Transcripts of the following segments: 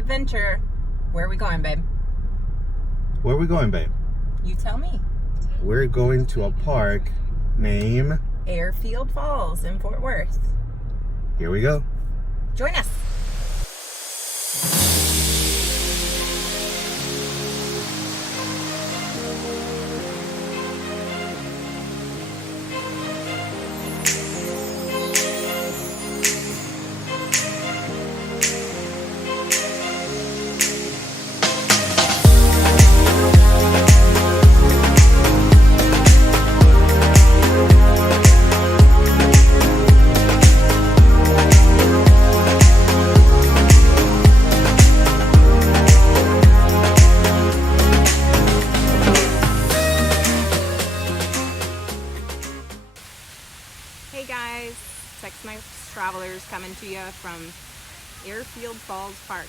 adventure. Where are we going, babe? Where are we going, babe? You tell me. We're going to a park named Airfield Falls in Fort Worth. Here we go. Join us. Hey guys, Tex Mex Travelers coming to you from Airfield Falls Park.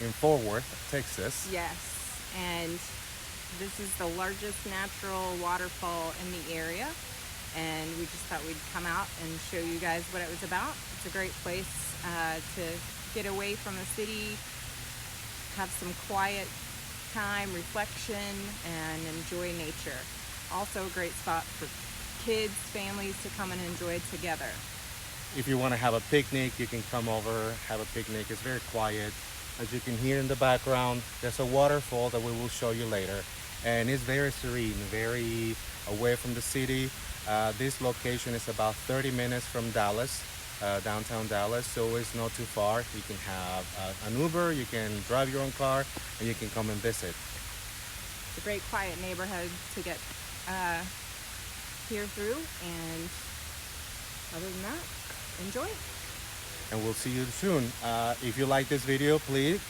In Fort Worth, Texas. Yes, and this is the largest natural waterfall in the area, and we just thought we'd come out and show you guys what it was about. It's a great place to get away from the city, have some quiet time, reflection, and enjoy nature. Also a great spot for kids, families to come and enjoy together. If you want to have a picnic, you can come over, have a picnic. It's very quiet. As you can hear in the background, there's a waterfall that we will show you later. And it's very serene, very away from the city. This location is about 30 minutes from Dallas, downtown Dallas, so it's not too far. You can have an Uber, you can drive your own car, and you can come and visit. It's a great quiet neighborhood to get here through, and other than that, enjoy. And we'll see you soon. If you like this video, please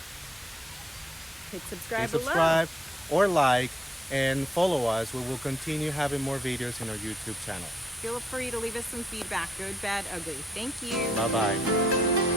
hit subscribe, hit subscribe or like and follow us. We will continue having more videos in our YouTube channel. Feel free to leave us some feedback, good, bad, ugly. Thank you. Bye-bye.